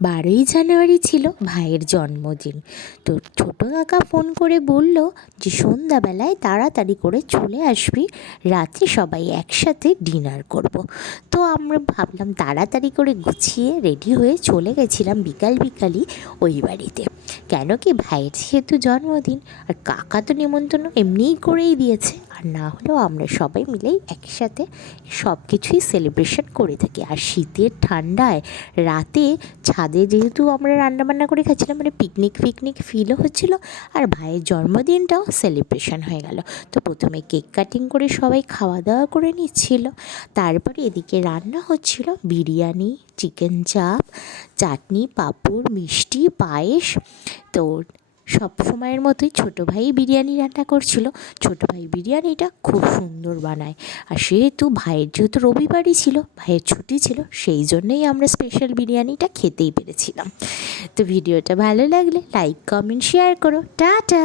12ই জানুয়ারি ছিল ভাইয়ের জন্মদিন। তো ছোটো কাকা ফোন করে বলল যে সন্ধ্যাবেলায় তাড়াতাড়ি করে চলে আসবি, রাত্রে সবাই একসাথে ডিনার করব। তো আমরা ভাবলাম, তাড়াতাড়ি করে গুছিয়ে রেডি হয়ে চলে গেছিলাম বিকালই ওই বাড়িতে। কেন কি, ভাইয়ের যেহেতু জন্মদিন, আর কাকা তো নিমন্ত্রণ এমনিই করেই দিয়েছে, আর না হলেও আমরা সবাই মিলেই একসাথে সব কিছুই সেলিব্রেশন করে থাকি। আর শীতের ঠান্ডায় রাতে ছাদে যেহেতু আমরা রান্নাবান্না করে খাচ্ছিলাম, মানে পিকনিক ফিলও হচ্ছিলো, আর ভাইয়ের জন্মদিনটাও সেলিব্রেশন হয়ে গেল। তো প্রথমে কেক কাটিং করে সবাই খাওয়া দাওয়া করে নিচ্ছিল, তারপরে এদিকে রান্না হচ্ছিল বিরিয়ানি, চিকেন চাপ, চাটনি, পাঁপড়, মিষ্টি, পায়েস। তো সব সময়ের মতোই ছোটো ভাই বিরিয়ানি রান্না করছিল। ছোটো ভাই বিরিয়ানিটা খুব সুন্দর বানায়, আর যেহেতু রবিবারই ছিল, ভাইয়ের ছুটি ছিল, সেই জন্যেই আমরা স্পেশাল বিরিয়ানিটা খেতেই পেরেছিলাম। তো ভিডিওটা ভালো লাগলে লাইক, কমেন্ট, শেয়ার করো। টাটা।